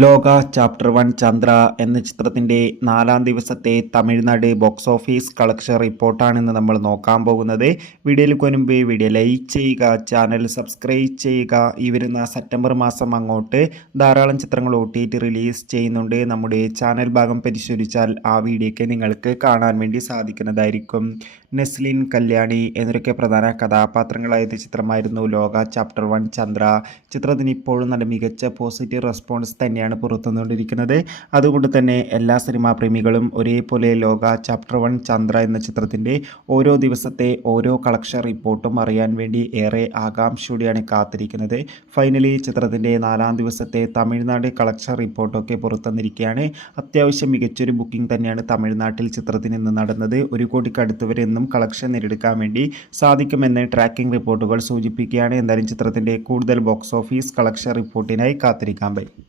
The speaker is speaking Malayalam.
ലോക ചാപ്റ്റർ വൺ ചന്ദ്ര എന്ന ചിത്രത്തിന്റെ നാലാം ദിവസത്തെ തമിഴ്നാട് ബോക്സ് ഓഫീസ് കളക്ഷൻ റിപ്പോർട്ടാണിന്ന് നമ്മൾ നോക്കാൻ പോകുന്നത്. വീഡിയോയിൽ മുൻപ് വീഡിയോ ലൈക്ക് ചെയ്യുക ചാനൽ സബ്സ്ക്രൈബ് ചെയ്യുക. ഈ വരുന്ന സെപ്റ്റംബർ മാസം അങ്ങോട്ട് ധാരാളം ചിത്രങ്ങൾ ഒ റിലീസ് ചെയ്യുന്നുണ്ട്. നമ്മുടെ ചാനൽ ഭാഗം പരിശോധിച്ചാൽ ആ വീഡിയോയ്ക്ക് നിങ്ങൾക്ക് കാണാൻ വേണ്ടി സാധിക്കുന്നതായിരിക്കും. നെസ്ലിൻ കല്യാണി എന്നൊക്കെ പ്രധാന കഥാപാത്രങ്ങളായത് ചിത്രമായിരുന്നു ലോക ചാപ്റ്റർ വൺ ചന്ദ്ര. ചിത്രത്തിന് ഇപ്പോഴും നല്ല മികച്ച പോസിറ്റീവ് റെസ്പോൺസ് തന്നെയാണ് പുറത്തുവന്നുകൊണ്ടിരിക്കുന്നത് അതുകൊണ്ട് തന്നെ എല്ലാ സിനിമാ പ്രേമികളും ഒരേപോലെ ലോക ചാപ്റ്റർ വൺ ചന്ദ്ര എന്ന ചിത്രത്തിന്റെ ഓരോ ദിവസത്തെ ഓരോ കളക്ഷൻ റിപ്പോർട്ടും അറിയാൻ വേണ്ടി ഏറെ ആകാംക്ഷയോടെയാണ് കാത്തിരിക്കുന്നത്. ഫൈനലി ചിത്രത്തിന്റെ നാലാം ദിവസത്തെ തമിഴ്നാട് കളക്ഷൻ റിപ്പോർട്ടൊക്കെ പുറത്തുവന്നിരിക്കുകയാണ് അത്യാവശ്യം മികച്ചൊരു ബുക്കിംഗ് തന്നെയാണ് തമിഴ്നാട്ടിൽ ചിത്രത്തിന് ഇന്ന് നടന്നത്. ഒരു കോടിക്ക് അടുത്ത് വരെ എന്നും കളക്ഷൻ നേടിയെടുക്കാൻ വേണ്ടി സാധിക്കുമെന്ന് ട്രാക്കിംഗ് റിപ്പോർട്ടുകൾ സൂചിപ്പിക്കുകയാണ്. എന്തായാലും ചിത്രത്തിന്റെ കൂടുതൽ ബോക്സ് ഓഫീസ് കളക്ഷൻ റിപ്പോർട്ടിനായി കാത്തിരിക്കാൻ പറ്റും.